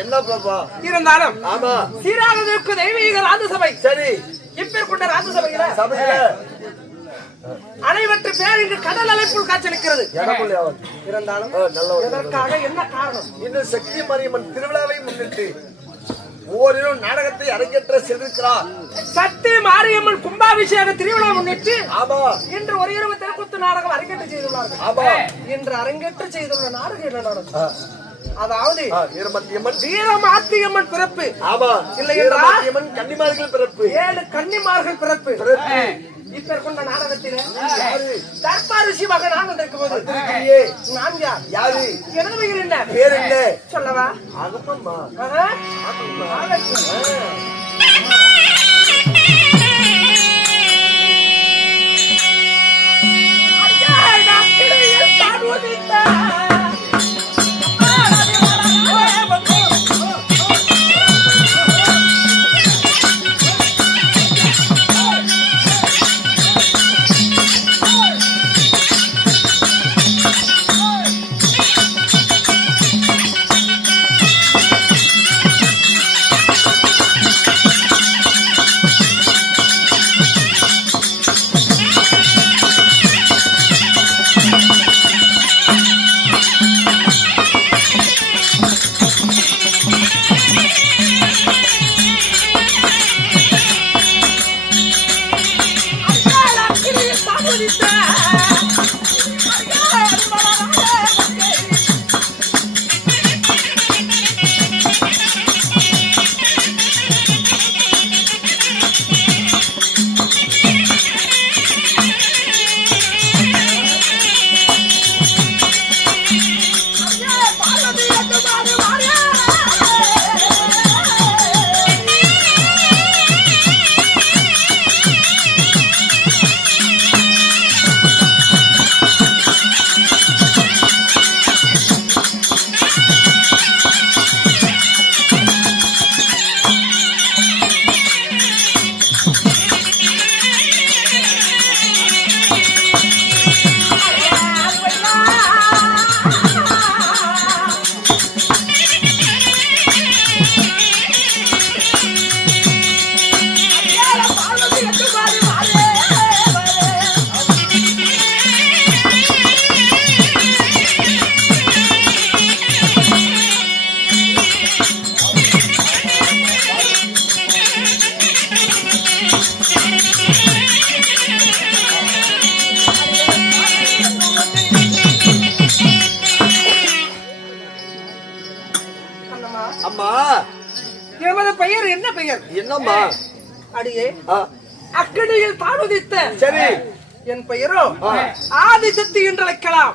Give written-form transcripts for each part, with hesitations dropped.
என்ன பாப்பா இருந்தாலும் சீராக இருக்கும் தெய்வீக ராஜசபை. சரி, இப்பேற்பட்ட ராஜசபையில அனைவற்று பேர் இங்கு கடல் அலைப்புள் காய்ச்சலிக்கிறது. இருந்தாலும் இதற்காக என்ன காரணம்? இன்னும் சக்தி மாரியம்மன் திருவிழாவை முன்னிட்டு ஓரிரும் நாடகத்தை அரங்கேற்ற சென்றிருக்கிறார். சக்தி மாரியம்மன் கும்பாபிஷேக திருவிழா முன்னிட்டு ஆமா இன்று ஒரு இரவு தெருக்கூத்து நாடகம் அரங்கேற்று செய்துள்ளார்கள். ஆமா, இன்று அரங்கேற்று செய்துள்ள நாடகம் என்ன நாடகம்? அதாவது வீரமாத்தியம்மன் பிறப்பு. ஆமா, இல்லை என்றால் கன்னிமார்கள் பிறப்பு. 7 கன்னிமார்கள் பிறப்பு. இப்ப கொண்ட நாடகத்திலே தர்பார் சிவக நான் வந்திருக்கும் போது நான் யாரு? எனது பெயர் என்ன? பேர் என்ன சொல்லவா? ஆகப்பம்மா. பெயர் என்ன பெயர்? என்னம்மா? அடியே அக்கடியில் தானுதித்த. சரி, என் பெயரோ ஆதிசக்தி என்று அழைக்கலாம்.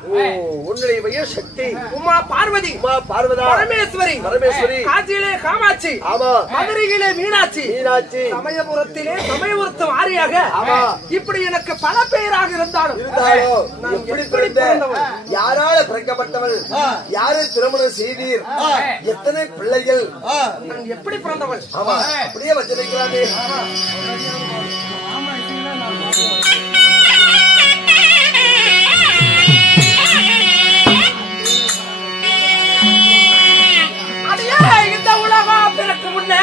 உன்னுடைய பெயர் சக்தி. உமா பார்வதி. பார்வதா பரமேஸ்வரி. பரமேஸ்வரி. காஞ்சியிலே காமாட்சி. ஆமா. மதுரையிலே மீனாட்சி. மீனாட்சி. சமயபுரத்திலே சமயபுரத்து வாரியாக. ஆமா. இப்படி எனக்கு பல பெயராக இருந்தாலும் எப்படி பிறந்தவள்? யாரால பிறக்கப்பட்டவள்? யாரை திருமணம் செய்தீர்? எத்தனை பிள்ளைகள்? நான் எப்படி பிறந்தவள்? ஆமா, அப்படியே வச்சிருக்கிறானே. இந்த உலகம் பிறக்கு முன்ன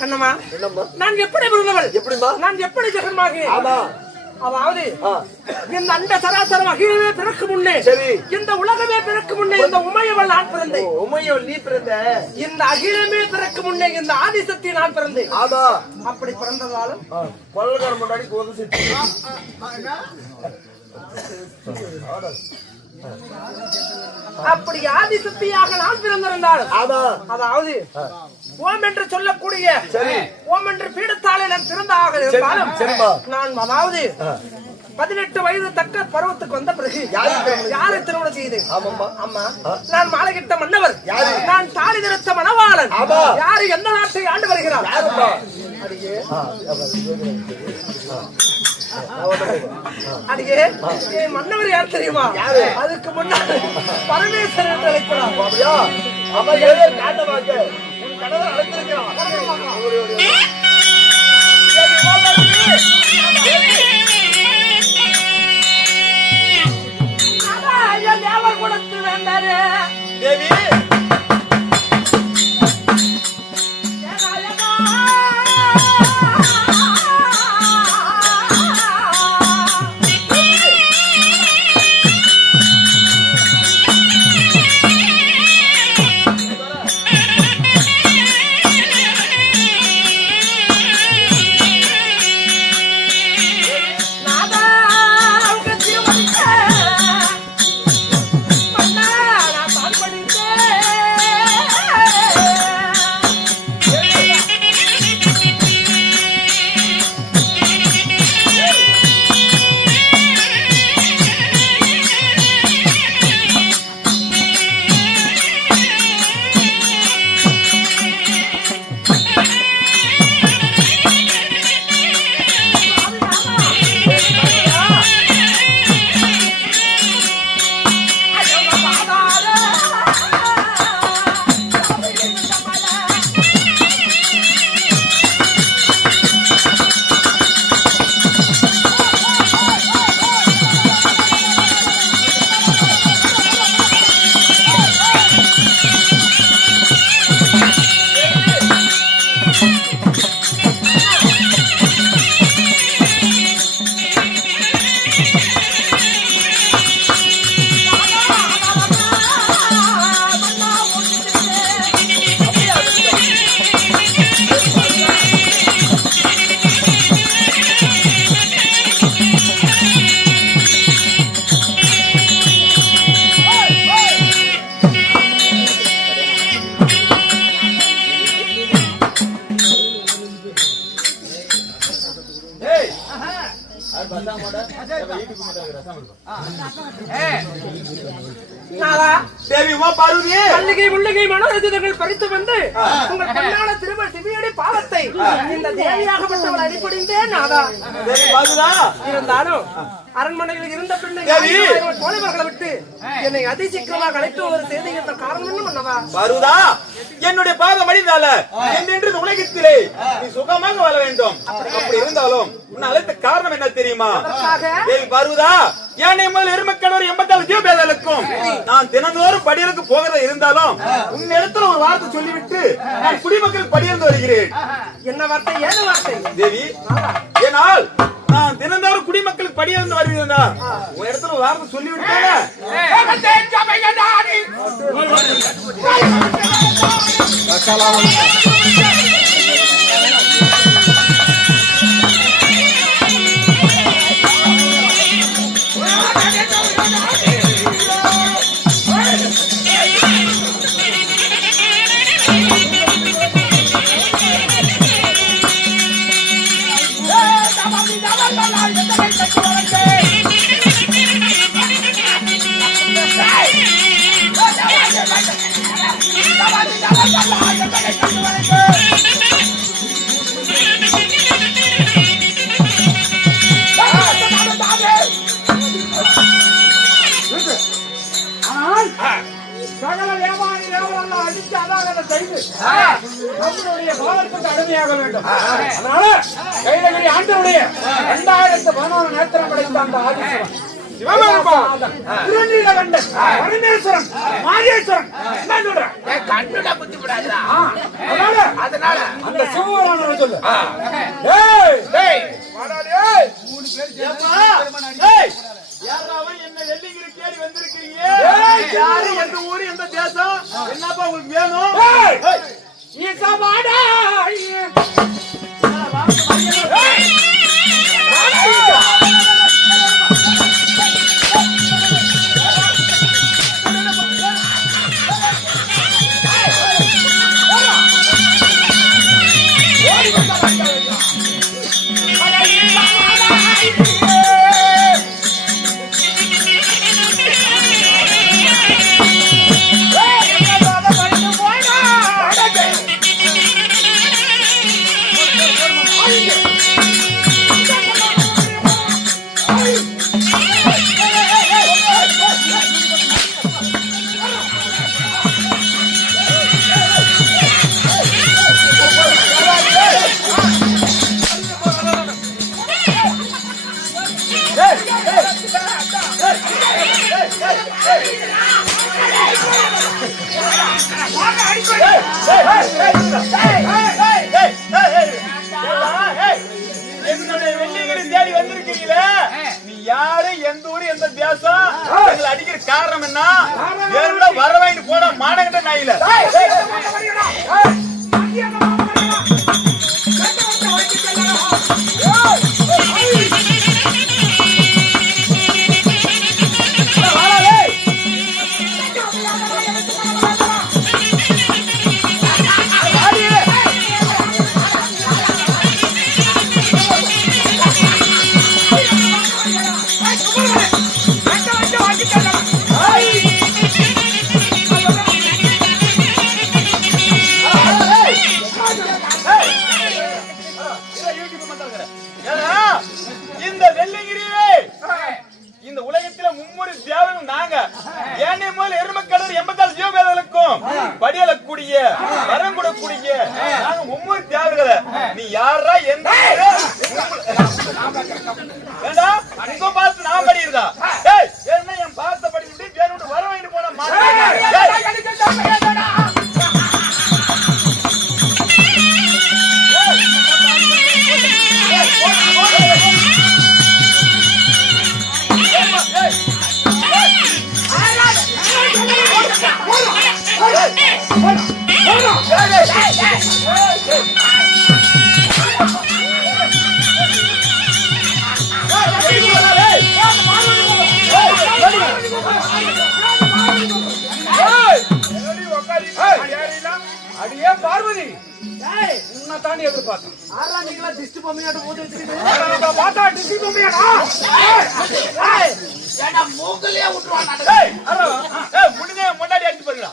கண்ணம்மா, நான் எப்படி பிறந்தவள்? எப்படிமா? நான் எப்படி ஜெகன்மாகிறேன்? அதாவது இந்த அண்ட சராசரம் அகிலமே பிறக்கு முன்னே, சரி, இந்த உலகமே பிறக்கு முன்னே இந்த உமையவள் நான் பிறந்தேன். உமையவள் நீ பிறந்த? இந்த அகிலமே பிறக்கு முன்னே இந்த ஆதிசக்தி நான் பிறந்தேன். ஆமா. அப்படி பிறந்ததாலும் கொள்ளக்கார முன்னாடி கோது அப்படி ஆதிசக்தியாக நான் பிறந்திருந்தாலும், அதாவது ஓம் என்று சொல்லக்கூடிய ஓம் என்று பீடத்தாலே நான் பிறந்தாக இருந்தாலும், நான் அதாவது 18 வயது தக்க பருவத்துக்கு வந்த பிறகு யாரை திருமணம் செய்து? அம்மா, நான் மாலையிட்ட மன்னவர், நான் தாலி திருத்த மணவாளன். யாரு எந்த நாட்டை ஆண்டு வருகிறார்? அடியே, மன்னவர் யார் தெரியுமா? அதுக்கு முன்னாடி பரமேஸ்வரன் என்று அழைக்கிறார். தேவர் குலத்து வேண்டாரு தேவி. மல்லிகை முல்லிகை மனோரஞ்சிதங்கள் பறித்து வந்து உங்கள் பொன்னான திருமண திவ்யடி பாவத்தை இந்த தேவியாகப்பட்டவள் அடிப்படைந்தேன். இருந்தாலும் அரண்மனையில் இருந்த பிள்ளை தோழர்களை விட்டு என்னை அதிசீக்கிரமாக அழைத்து ஒரு செய்தி என்ற காரணம் என்ன பண்ணவா? பருதா, என்னுடைய பாதம் அடிந்தால என்று உலகத்திலே நீ சுகமாக வாழ வேண்டும். அப்படி இருந்தாலும் உன்னை அழைத்த காரணம் என்ன தெரியுமா? பருதா, என்னை முதல் எருமக்கணவர் 84 ஜீவபேதலுக்கும் நான் தினந்தோறும் படியலுக்கு போகிறதா இருந்தாலும் உன் இடத்துல ஒரு வார்த்தை சொல்லிவிட்டு நான் குடிமக்களுக்கு படியிருந்து வருகிறேன். என்ன வார்த்தை? ஏழு வார்த்தை தேவி. ஏனால் நான் தினந்தோறும் குடிமக்களுக்கு படியிருந்து வருகிறேன். உன் இடத்துல ஒரு வார்த்தை சொல்லிவிட்டேன். மரியாதை செய்து நம்முடைய பாதத்துக்கு அடிமையாக வேண்டும். அதனால கைலகிரி ஆண்டவனுடைய 2011 நேத்திரம் படைத்த அந்த ஆதிசிவன் திருநீலகண்டன் பரமேஸ்வரன் மாரியேஸ்வரன் என்ன சொல்றேன் கண்ணுல புத்தி விடாதா? அதனால அந்த சிவபெருமான் சொல்லு. என்ன வெள்ளிங்கிரி தேடி வந்திருக்கீங்க? யாரு, எந்த ஊரு, எந்த தேசம், என்னப்பா உங்களுக்கு வேணும்? என்னுடைய வெள்ளிங்கிரி தேடி வந்திருக்கீங்களே, நீ யாரு, எந்த ஊரு, எந்த தேசம், எங்களை அடிக்கிற காரணம் என்ன? வேற வர வாங்கிட்டு போன மானகிட்ட நாயில இந்த வெள்ளிங்கிரியே இந்த உலகத்தில மும்முறை தேவனும் நாங்க ஏனே முதல் எருமக்கடர் 84 ஜீவவேதங்களுக்கும் படியலக்கூடிய வரம் கொடுக்கக்கூடிய நாங்க மும்முறை தேவர்களை. நீ யாரா, எந்த வேண்டா உங்க பார்த்து நான் படிக்கிறதா? என்ன என் பார்த்த படிச்சுட்டு வேணும் வர வாங்கிட்டு போன அடியே பார்வதி, உன்னை தாண்டி எதிர்பார்த்தேன். திஷ்டி பொம்மையாட்டு போட்டு வச்சுக்கிட்டு பார்த்தா டிசி பொம்மையாடா மூக்கலையே விட்டுருவான். முடிஞ்ச முன்னாடி அடிச்சு பாருங்களா?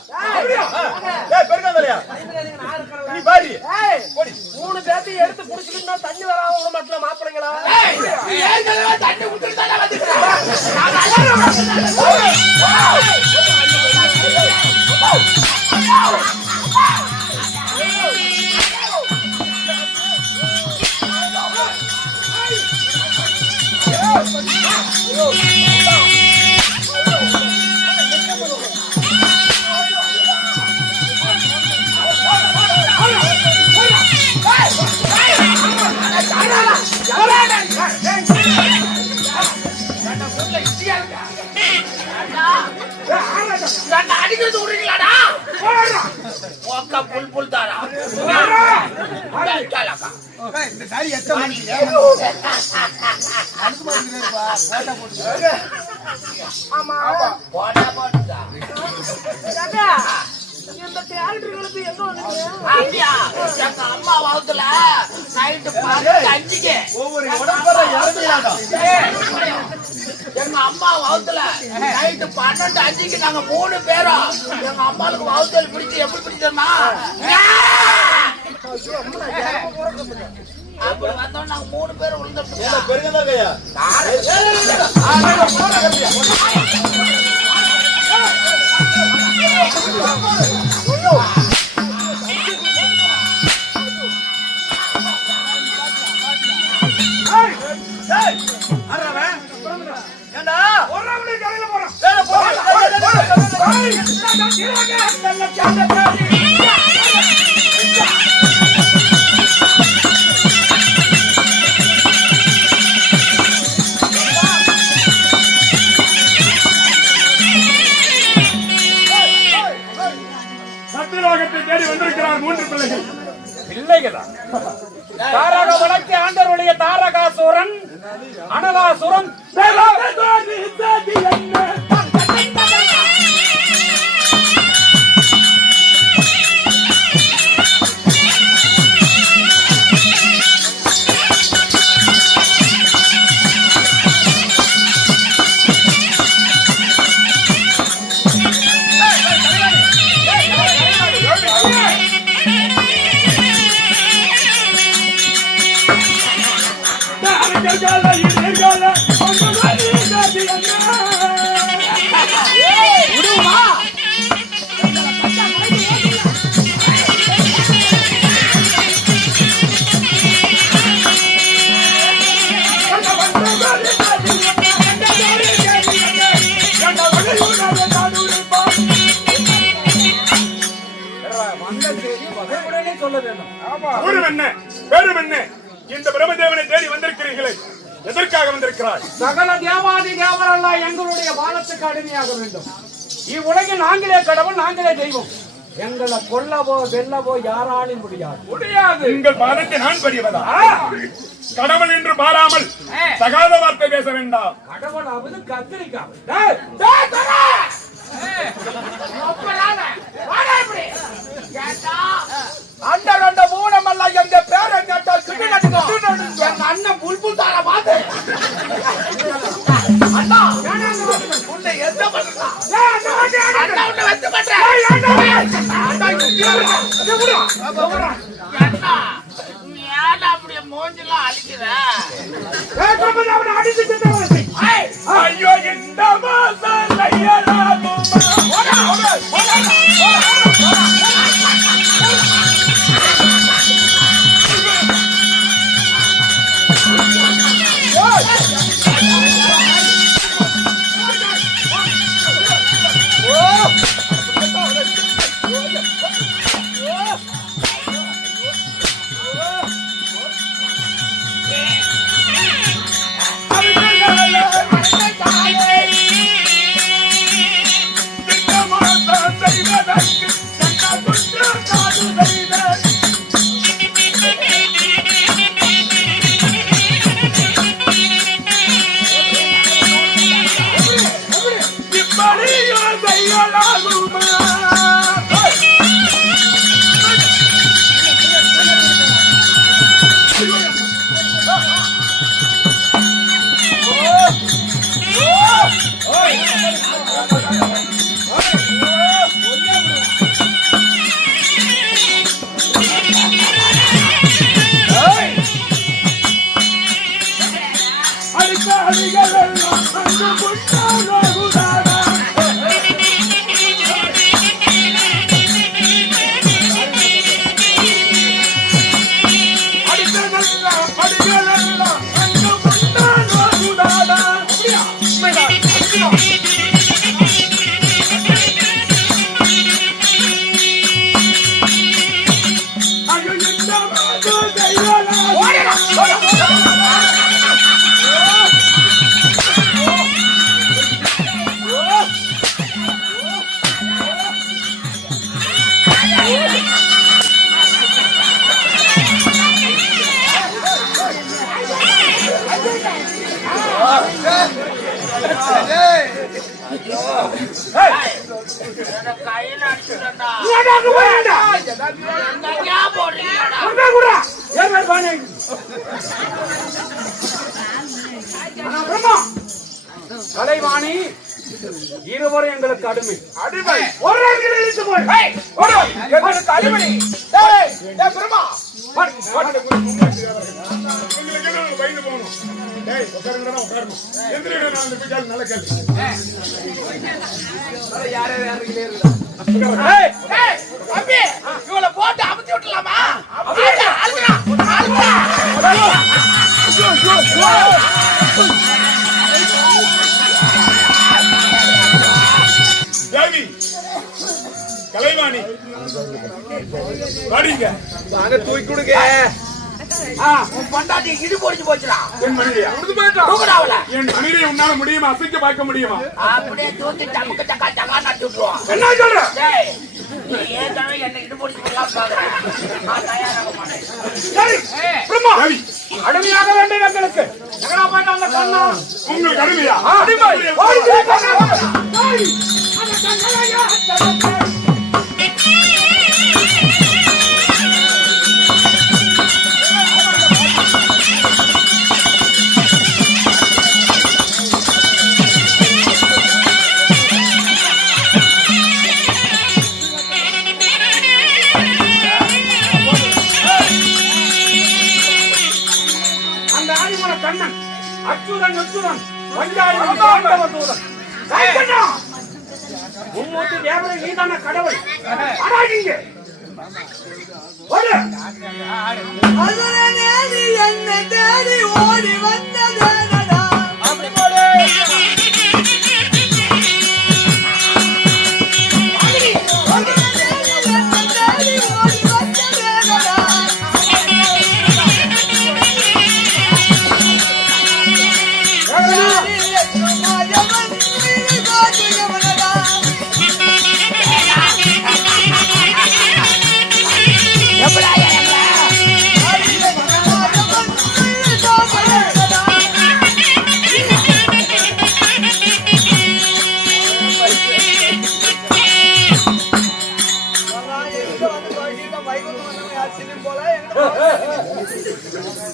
பெருக்காதலையா நீ பாரு. 3 பேர்த்தையும் எடுத்து புடிச்சுக்கிட்டு தண்ணி வராம விட மாட்டல மாப்பிளைங்களா? தண்ணி விட்டுட்டு தானே அடிக்கிறது விடுறீங்களாடா? புல் புல் தாரா இந்த சாரி எத்தனை மணிக்கு ஆமா இந்த தியேட்டர்களுக்கு எங்க வந்தீங்க? எங்க அம்மா வாவுத்துல நைட்டு 5:05 ஒவ்வொரு உடம்புல இறந்துலாடா. எங்க அம்மா வாவுத்துல நைட்டு 12:05 நாங்க 3 பேரும் எங்க அம்மாவுக்கு வாவுத்தல் பிடிச்சு எப்படி பிடிச்சோம்னா அப்படி வந்தோம். நாங்க 3 பேரும் விழுந்துட்டோம். பெருங்கதையா சத்தியலோகத்தை தேடி வந்திருக்கிறார் 3 பிள்ளைகள். பிள்ளைகளா? தாரக வழக்கு ஆண்டவருடைய தாரகாசுரன் அனலாசுரன் இந்த பிரம்மதேவனை தேடி வந்திருக்கிறீர்களே, எதற்காக வந்திருக்கிறார்? சகல தேவாதி தேவரெல்லாம் எங்களுடைய பாலத்துக்கு அடிமையாக வேண்டும். இவ்வுலகில் நாங்களே கடவுள், நாங்களே தெய்வம். எங்களை கொல்லவோ வெல்லவோ யாராலும் முடியாது. உங்கள் பாலத்தை நான் பெரியவதா? கடவுள் என்று பாராமல் தகாத வார்த்தை பேச வேண்டாம். கடவுள் ஆவது கத்திரிக்காய். அந்த மூணமெல்லாம் எங்க பேரை கேட்டால் எங்க அண்ணன் புல்புல் தார பாத்து அண்ணா உன்னை எந்த பண்ணா வெத்து பண்றேன் அப்படியே மூஞ்செல்லாம் அழிக்கிற ஐயோ இந்த மாசம் கலைவாணி இருவரும் எங்களுக்கு அடிமை. அடிமை அடிமை பயந்து போகணும். இவளை போட்டு அமுத்தி விட்டுலாமா? தேவி கலைவாணி வாடிங்க. வாங்க தூக்கி கொடுங்க. உன் பொண்டாட்டி இடி போடிச்சு போச்சுடா. என் மனைவியா? தூக்குடாவல. என் மனைவியை உன்னால முடியுமா? அசைக்க பார்க்க முடியுமா? அப்படியே தூக்கி டமுக்கு டக்கா டக்கா நட்டு விட்டுருவோம். என்ன சொல்ற? டேய், நீ ஏற்கனவே என்ன இடி போடிச்சு போடலாம் பாக்குறேன். நான் தயாராக மாட்டேன். சரி, பிரம்மா. சரி. அடிமையாக வேண்டும் எங்களுக்கு. எங்கடா போயிட்டு அந்த கண்ணா? உங்களுக்கு அடிமையா? அடிமை. ஓடி அந்த கண்ணனையா? கண்ணன் அச்சுதன் அச்சுதன் பஞ்சாயத்து பாண்டவதூரன் கைக்கண்ணா மும்மூர்த்தி தேவரை நீதான கடவுள் அடாதீங்க ஓடு அதுனே நீ என்ன தேடி ஓடி வந்ததேனடா அப்படி போடு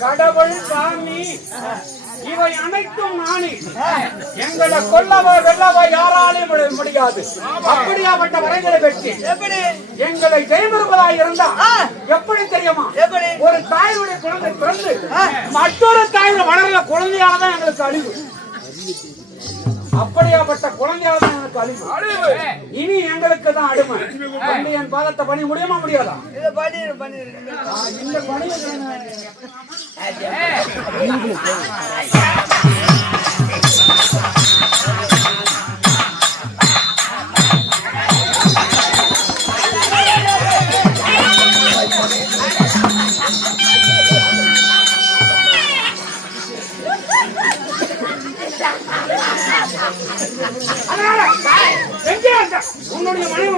கடவுள் சாமி இவை அனைத்தும் நானே. எங்களை கொல்லவோ வெல்லவோ யாராலையும் முடியாது. அப்படியாப்பட்ட வரைகளை வெற்றி எங்களை ஜெயமிருப்பதாக இருந்தா எப்படி தெரியுமா? ஒரு தாயுடைய குழந்தை பிறந்து மற்றொரு தாயோட வளர்ற குழந்தையாலதான் எங்களுக்கு அழிவு. அப்படியாப்பட்ட குழந்தையால தான் எனக்கு அழிவு. இனி எங்களுக்கு தான் அடிமை. என் பாதத்தை பணி முடியுமா? முடியாதா? இந்த பணி உன்னுடைய மனைவி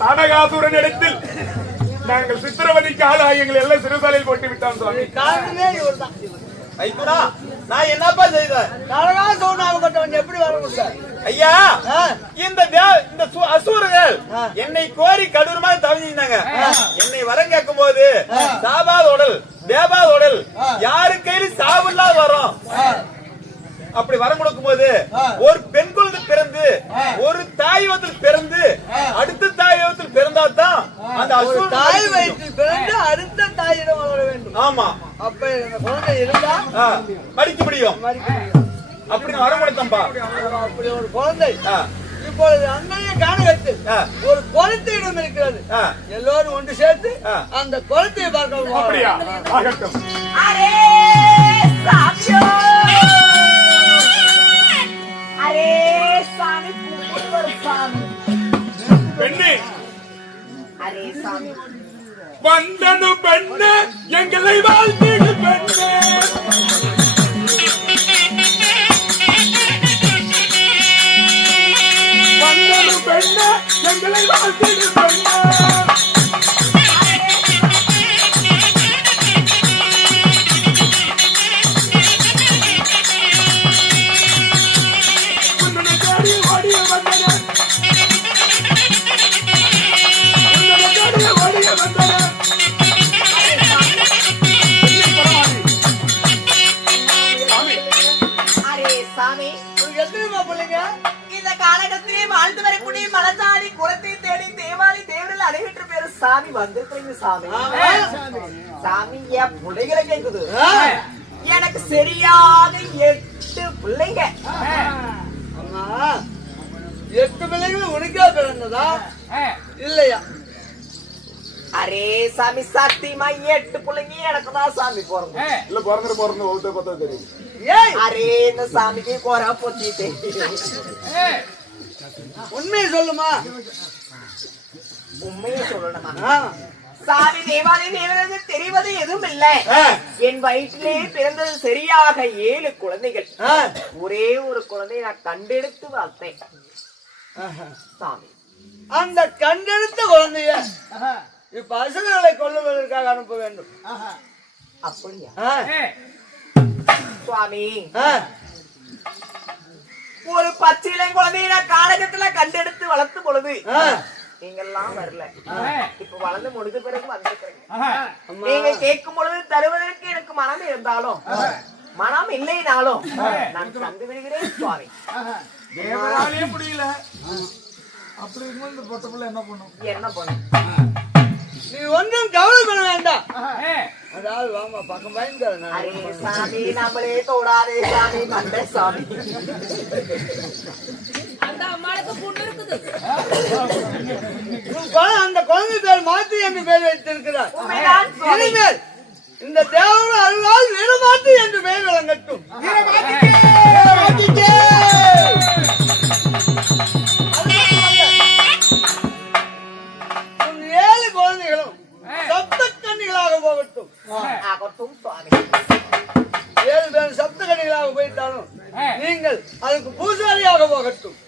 தாடகாசுரன் இடத்தில் நாங்கள் சித்திரவதைக்கு ஆளாகி எங்களை எல்லாம் சிறுசாலையில் போட்டு விட்டான் சுவாமி. காரணமே இவர்தான். ஐயா நான் என்னப்பா செய்தேன்? நாடகாசுரன் எப்படி வர முடியாது ஐயா இந்த அசுரர்கள் என்னை கோரி கடூரமாக தவிர்த்தாங்க. என்னை வரம் கேட்கும் போது சாபாத உடல் தேபாத உடல் யாரு கையில சாவில்லாத வரும். அப்படி வரம் கொடுக்கும் போது ஒரு பெண் குழந்தை பிறந்து ஒரு தாய் வயத்தில் பிறந்து அடுத்த தாய் வயத்தில் பிறந்தாதான் அந்த தாய் வயிற்றில் பிறந்து அடுத்த தாயிடம் வளர வேண்டும். ஆமா அப்ப இந்த குழந்தை இருந்தா மடிக்க முடியும். அப்படி வரம் கொடுத்தம்பா. அப்படி ஒரு குழந்தை இப்பொழுது அன்னைய காணகத்து ஒரு குழந்தையிடம் இருக்கிறது. எல்லோரும் ஒன்று சேர்த்து அந்த குழந்தையை பார்க்கலாம். அப்படியா? ஆகட்டும். அரே சாமி கூப்பிடுவர் சாமி. பெண்ணே அரே சாமி வந்தது பெண்ணே எங்களை வாழ்த்திடு பெண்ணே. வந்தது பெண்ணே எங்களை வாழ்த்திடு பெண்ணே. சாமி வந்திருக்கிறீங்க சாமி. சாமி என் பிள்ளைகளை கேக்குது. எனக்கு சரியாக 8 பிள்ளைங்க. 8 பிள்ளைகள் உனக்கா பிறந்ததா இல்லையா? அரே சாமி சத்தியமா 8 பிள்ளைங்க எனக்கு தான் சாமி பிறந்து. இல்ல பிறந்து ஒருத்தர் பார்த்தா தெரியும். அரே இந்த சாமிக்கு கோரா போச்சிட்டு. உண்மையை சொல்லுமா? உண்மையை சொல்லணுமா? சாமி தேவாலய தேவதை தெரிவது எதுவும் இல்ல. என் வயிற்றிலே பிறந்தது சரியாக 7 குழந்தைகள். ஒரே ஒரு குழந்தையை நான் கண்டெடுத்து வளர்த்தேன் சாமி. அந்த கண்டெடுத்த குழந்தைய இப்ப அசுரர்களை கொல்லுவதற்காக அனுப்ப வேண்டும். அப்படியா சுவாமி? ஒரு பச்சிலை குழந்தையை நான் காலகத்துல கண்டெடுத்து வளர்த்து பொழுது நீங்கெல்லாம் வரல. இப்ப வளர்ந்து முடிஞ்ச பிறகு வந்திருக்கிறீங்க. நீங்க கேட்கும் பொழுது தருவதற்கு எனக்கு மனம் இருந்தாலும் மனம் இல்லைனாலும் நான் தந்து விடுகிறேன் சுவாமி. முடியல. அப்படி இந்த பொட்ட பிள்ளை என்ன பண்ணும்? என்ன பண்ணும்? நீ ஒன்றும் கவலை பண்ண வேண்டாம். அதாவது வாமா பக்கம் பயந்துறேன். அரே சாமி நம்மளே தோடாதே சாமி மண்டை சாமி. அந்த குழந்தை பேர் மாத்தி என்று பேர் வைத்திருக்கிறார். இனிமேல் இந்த தேவனோட அருளால் வீரமாத்தி என்று பெயர் விளங்கட்டும். உன் 7 குழந்தைகளும் சப்த கன்னிகளாக போகட்டும். 7 பேர் சப்த கன்னிகளாக போயிட்டாலும் நீங்கள் அதுக்கு பூசாரியாக போகட்டும்.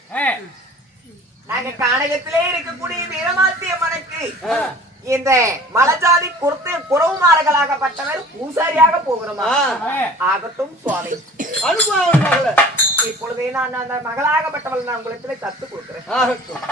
நாங்க கானகத்திலே இருக்கக்கூடிய வீரமாத்திய மனைக்கு இந்த மலஜாதி குறவுமார்களாகப்பட்டவர் பூசாரியாக போகிறோமா? ஆகட்டும் சுவாமி. அனுபவம் மகள இப்பொழுதே நான் அந்த மகளாகப்பட்டவள் நான் உங்களுக்கு கத்துக் கொடுக்கிறேன். ஆகட்டும்.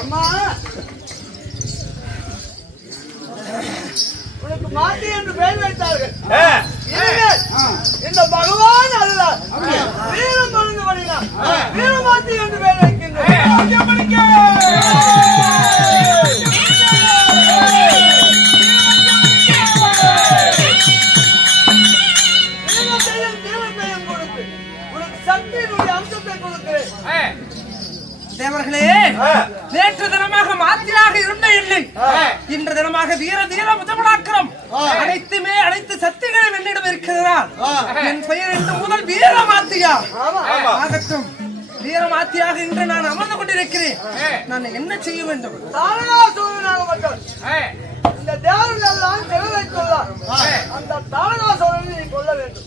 அம்மா உனக்கு மாத்தி என்று பெயர் வைத்தார்கள். இனிமேல் இந்த பகவான் அதுதான் வீரம் மருந்து வழிதான் வீரமாத்தி என்று பெயர் வைக்கின்றேன். தேவர்களே, நேற்று தினமாக மாத்தியாக இருந்த என்னை இன்று தினமாக வீர தீர முதலாக்கிரம் அனைத்து சக்திகளும் என்னிடம் இருக்கிறார். என் பெயர் இன்று முதல் வீரமாத்தியா ஆகட்டும். வீரமாத்தியாக இன்று நான் அமர்ந்து கொண்டிருக்கிறேன். நான் என்ன செய்ய வேண்டும்? இந்த தேவர்கள் எல்லாம் தெரிவித்துள்ளார். அந்த தாரகாசுரனை நீ கொல்ல வேண்டும்.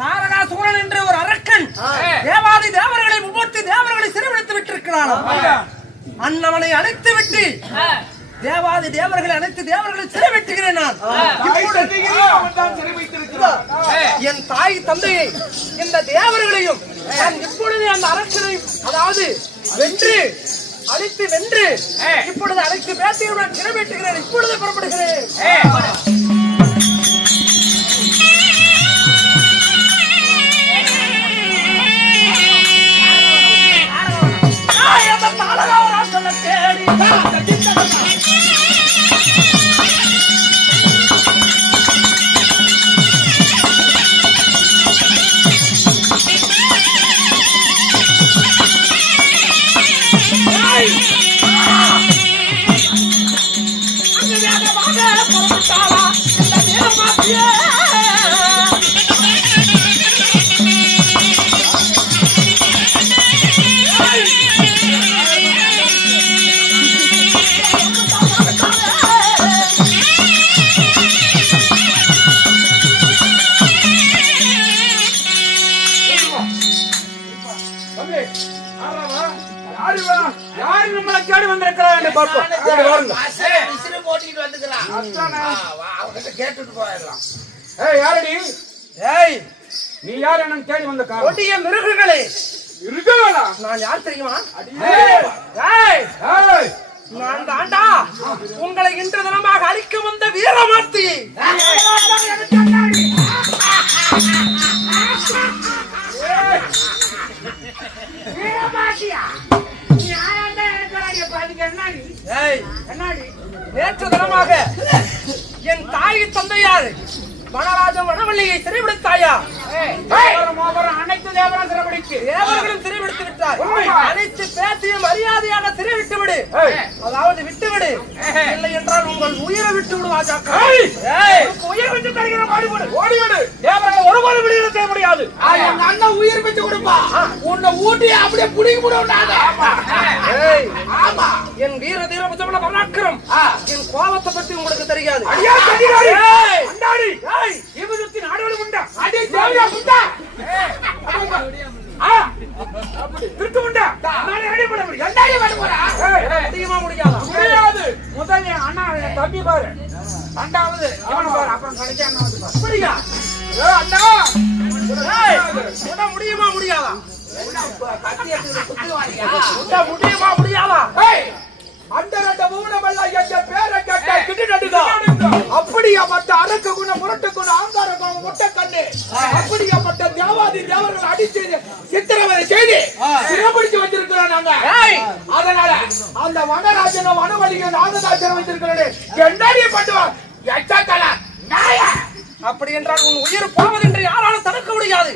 தாரகாசுரன் என்ற ஒரு அரக்கன் தேவாதி தேவர்களை 30 தேவர்களை சிறைபிடித்து விட்டிருக்கிறான். அண்ணவனை அழைத்து விட்டு தேவாதி தேவர்களை அனைத்து தேவர்களை சிறைபிடிக்கிறேன். நான் என் தாய் தந்தையை இந்த தேவர்களையும் நான் இப்பொழுது அந்த அரக்கனையும் அதாவது வென்று இப்பொழுது அனைத்து பேசையும் நான் சிறைபிடிக்கிறேன். இப்பொழுது புறப்படுகிறேன். யாரு நம்மளை தேடி வந்திருக்கிறான்னு பார்ப்போம். யாரடி நீ யார்? என்ன தேடி வந்த காரணம்? மிருகங்களே இருக்குங்களா? நான் யார் தெரியுமா? நான் தாண்டா உங்களை இன்று தினமாக அழிக்க வந்த வீரமாத்தி. நேற்று தினமாக என் தாய் தந்தையார் வனராஜ வனவள்ளியை சிறைபிடித்தாயா? அனைத்து தேவரும் சிறைபிடித்து தேவர்களும் சிறைபிடித்து விட்டார். அனைத்து பேசியும் மரியாதையாக சிறைவிட்டு விடு. அதாவது விட்டுவிடு. இல்லை என்றால் உங்கள் உயிரை விட்டு விடுவா. உயிர் விட்டு தருகிற பாடுபடு. ஓடிவிடு. தேவர்கள் ஒருபாடு விடுதலை செய்ய முடியாது. எங்க அண்ணன் உயிர் விட்டு கொடுப்பா. உன்னை ஊட்டி அப்படியே புடிங்கி விடுவாங்க. ஆமா, என் வீர தீர புஜபல பராக்கிரம் என் கோபத்தை பத்தி உங்களுக்கு தெரியாது. இவருத்தின் ஆடோடு உண்டா? அடி தேவையா உண்டா? திருட்டு உண்டா? நானே அடிபட முடியும். என்னாடி பண்ண போறா? முடியுமா முடியாதா? முடியாது. முதல் அண்ணா தம்பி பாரு, ரெண்டாவது இவனு பாரு, அப்புறம் கடைசி அண்ணா வந்து பாரு. அப்படியா? அண்ணா முடியுமா முடியாதா? கத்தி எடுத்து குத்துவாரியா? முடியுமா முடியாதா? அந்த ரெண்டு மூணமெல்லாம் என்ற பேரை கேட்ட கிட்டுடா. அப்படியாப்பட்ட அரக்க குணம், முரட்டு குணம், ஆங்கார குணம், முட்டை கண்ணு, அப்படியாப்பட்ட தேவாதி தேவர்கள் அடிச்சு சித்திரவதை செய்து சிறைபிடிச்சு வச்சிருக்கிறோம் நாங்க. அதனால அந்த வனராஜனும் வனவழியும் நாகதாசனம் வச்சிருக்கிறோம். என்னடி பண்ணுவான் எச்சக்கல நாய? அப்படி என்றால் உன் உயிர் போவது என்று யாராலும் தடுக்க முடியாது.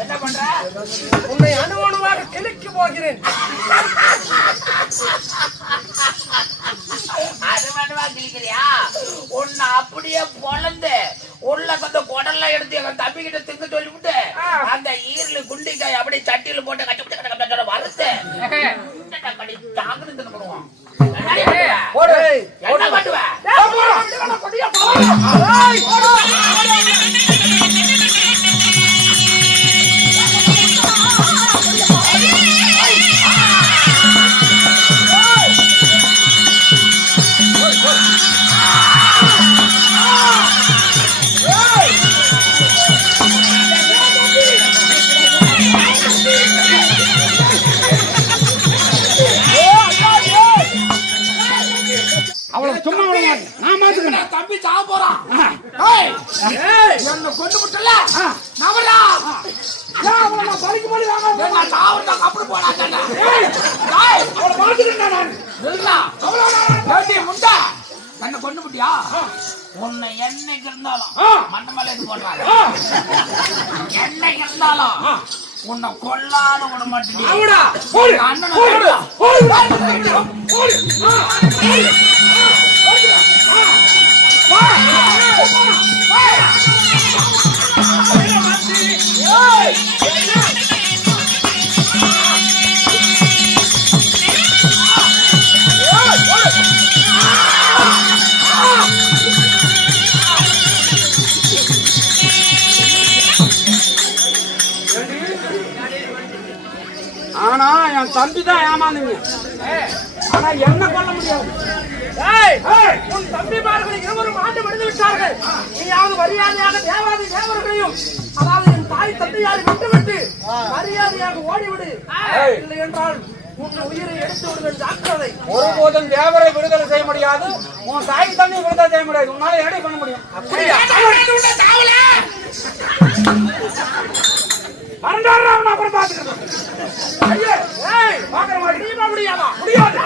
என்ன பண்ற? உன்னை அணுவணுவாக கிழக்கு போகிறேன். அணுவணுவா கிழிக்கிறியா? உன்னை அப்படியே பொழந்து உள்ள கொஞ்சம் குடல்ல எடுத்து எங்க தம்பி கிட்ட திங்க சொல்லிவிட்டு அந்த ஈரலு குண்டிக்காய் அப்படியே சட்டியில போட்டு கட்டி வறுத்து தாக்குன்னு போடுவான். என்ன பண்ணுவேன்? கொண்டு விட்டல நவரா நான் பறிக்கு பறி வாங்க நான் நாவரா அப்படி போடாதடா அவளை பாத்துட்டேன் நான் இல்லடா அவ்வளவுதான் முண்டா கண்ண கொண்டு விட்டியா உன்னை என்னைக்கு இருந்தாலும் மண்டமலை இது போடுறாங்க என்னைக்கு இருந்தாலும் உன்னை கொல்லாத விட மாட்டேன் அவடா ஓடு ஓடு ஓடு ஆனா என் தம்பி தான் ஏமாந்துங்க ஆனா என்ன கொல்ல முடியாது உன் தம்பிமார்கள் இருவரும் ஆண்டு முடிந்து விட்டார்கள் நீயாவது மரியாதையாக தேவாதி தேவர்களையும் அதாவது என் தாய் தந்தையாரை விட்டுவிட்டு மரியாதையாக ஓடிவிடு இல்லை என்றால் உன் உயிரை எடுத்து விடுதல் ஜாக்கிரதை ஒருபோதும் தேவரை விடுதலை செய்ய முடியாது உன் தாய் தந்தை விடுதலை செய்ய முடியாது உன்னால எடை பண்ண முடியும் அப்படியா மறந்தாடுறான் அப்புறம் பாத்துக்கிறேன் பாக்குற மாதிரி நீ முடியாதா முடியாது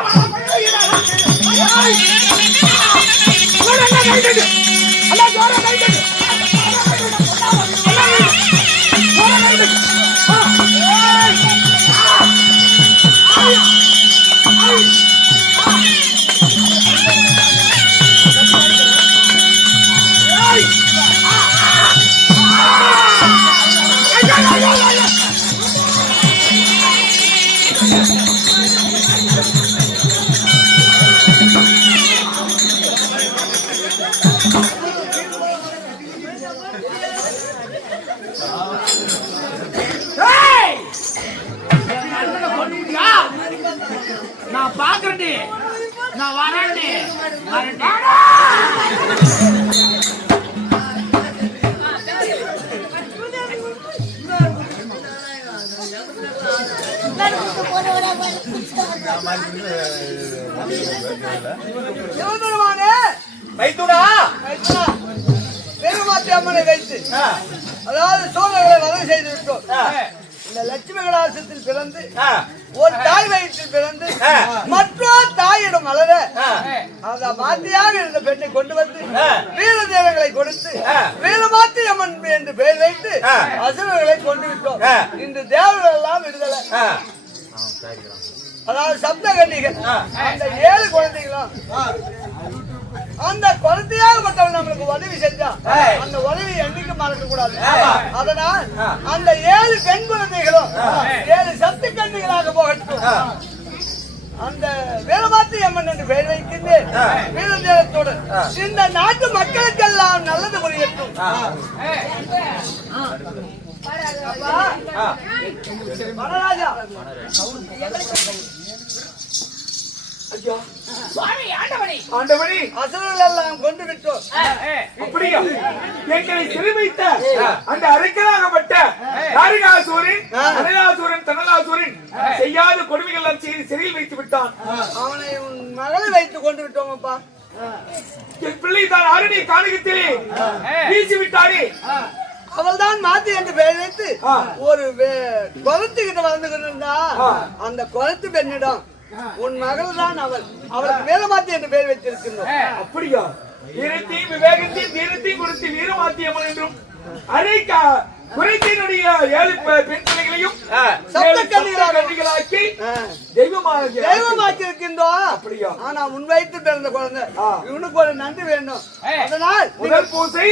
நான் பாக்குறேன்டி நான் வரேன்டி வைத்துடா வேலுமாத்தி அம்மனை வைத்து அதாவது சோழர்களை வதை செய்து விட்டோம். இந்த லட்சுமி கடாசத்தில் பிறந்து ஒரு தாய் வயிற்றில் பிறந்து மற்றொரு தாயிடம் வளர அந்த மாத்தியாக இருந்த பெண்ணை கொண்டு வந்து வீர தேவங்களை கொடுத்து வீரமாத்தி அம்மன் என்று பெயர் வைத்து அசுரர்களை கொண்டு விட்டோம். இன்று தேவர்கள் எல்லாம் விடுதலை. அதாவது சப்த கன்னிகள் அந்த 7 குழந்தைகளும் அந்த குழந்தையாகப்பட்டவன் நம்மளுக்கு உதவி செஞ்சா அந்த உதவி என்னைக்கு மறக்க கூடாது. அதனால் அந்த 7 பெண் குழந்தைகளும் 7 சப்த கன்னிகளாக போகட்டும். அந்த வீரமாத்தி அம்மன் என்று பெயர் வைக்கின்றேன் வீரதேவத்தோடு இந்த நாட்டு மக்களுக்கெல்லாம் நல்லது புரியட்டும். மகாராஜா ஆண்டவனே அசுரர்கள் எல்லாம் கொண்டு விட்டோம். அப்படியா எங்களை சிறுவைத்த அந்த அரைக்கலாகப்பட்ட தாரிகாசூரன் அனலாசூரன் தனலாசூரன் செய்யாத கொடுமைகள் எல்லாம் செய்து சிறையில் வைத்து விட்டான். அவனை உன் மகளை வைத்து கொண்டு விட்டோம். அப்பா என் பிள்ளை தான் அருணை காணிகத்திலே வீசி விட்டாரே. அவள் தான் மாத்தி என்று பெயர் வைத்து ஒரு குளத்து கிட்ட வளர்ந்து இருந்தா அந்த குளத்து பெண்ணிடம் உன் மகள் தான் அவள் அவளுக்கு வேலமாத்தி என்று பெயர் வைத்திருக்கின்றோம். அப்படியா வீரத்தையும் விவேகத்தையும் தீரத்தையும் கொடுத்து வீரமாத்தியம்மன் என்றும் அரைக்கா குறைத்தினுடைய 7 பெண் பிள்ளைகளையும் கன்னிகளாக்கி தெய்வமாக்கி இருக்கின்றோம். அப்படியா ஆனா உன் வயிற்று பிறந்த குழந்தை இவனுக்கு ஒரு நன்றி வேண்டும். அதனால் முதல் பூசை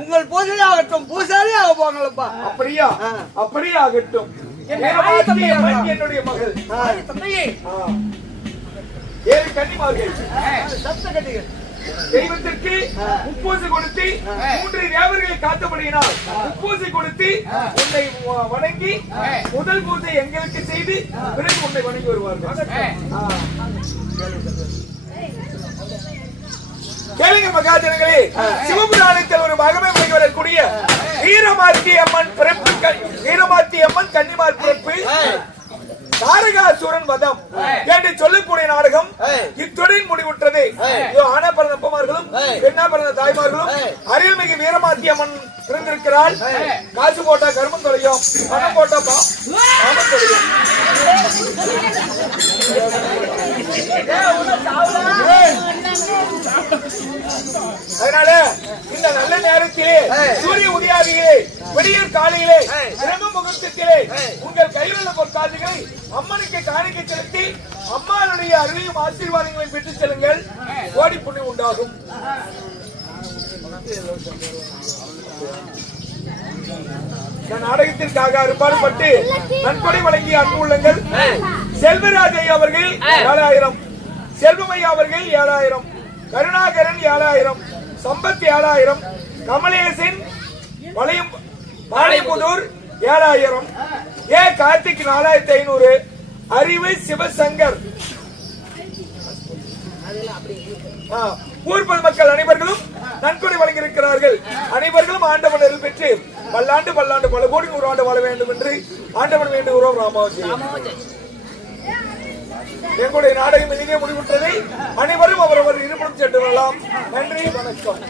உங்கள் பூஜையாகட்டும் பூசாரியாக போங்களப்பா. அப்படியா அப்படியே ஆகட்டும். என்னுடைய மகள் தந்தையே 7 கன்னிமார்கள் சப்த கன்னிகள் தெய்வத்திற்கு முப்பூசை கொடுத்து 3 தேவர்களை காத்தபடியினால் முப்பூசை கொடுத்து உன்னை வணங்கி முதல் பூஜை எங்களுக்கு செய்து பிறகு உன்னை வணங்கி வருவார்கள். கேளுங்க மகாஜனங்களே, சிவபுராணத்தில் ஒரு மகமை வழங்கி வரக்கூடிய வீரமாத்தி அம்மன் பிறப்பு, வீரமாத்தி அம்மன் கன்னிமார் பிறப்பு, தாரகாசூரன் வதம் என்று சொல்லக்கூடிய நாடகம் இத்துடன் முடிவுற்றது. ஆன பரதப்பமார்களும் பெண்ணா பிறந்த தாய்மார்களும் அருள்மிகு வீரமாத்தி அம்மன் பிறந்திருக்கிறாள். காசு போட்டா கருமம் தொலையும், பணம் போட்டா பாவம் தொலையும். அதனால இந்த நல்ல நேரத்திலே சூரிய உதயாதியிலே விடியற் காலையிலே பிரம்ம முகூர்த்தத்திலே உங்கள் கையில் உள்ள பொற்காசுகளை அம்மனுக்கு காணிக்கை செலுத்தி அம்மானுடைய அருளையும் ஆசீர்வாதங்களையும் பெற்றுச் செல்லுங்கள். கோடி புண்ணியம் உண்டாகும். நாடகத்திற்காக அரும்பாடுபட்டு நன்கொடை வழங்கிய அன்பு உள்ளங்கள் செல்வராஜை அவர்கள் 7000, செல்வமையா அவர்கள் 7000, கருணாகரன் 7000, சம்பத் 7000, கமலேசன் பாளையம்புதூர் 7000, ஏ கார்த்திக் 4500, அறிவு சிவசங்கர். ஊர் பொதுமக்கள் அனைவர்களும் நன்கொடை வழங்கியிருக்கிறார்கள். அனைவர்களும் ஆண்டவன் அருள் பெற்று பல்லாண்டு பல்லாண்டு பல கோடி 100 ஆண்டு வாழ வேண்டும் என்று ஆண்டவன் வேண்டுகிறோம். ராமாவஜி. எங்களுடைய நாடகம் இங்கே முடிவுற்றது. அனைவரும் அவரவர் இருப்பிடம் சென்று வரலாம். நன்றி, வணக்கம்.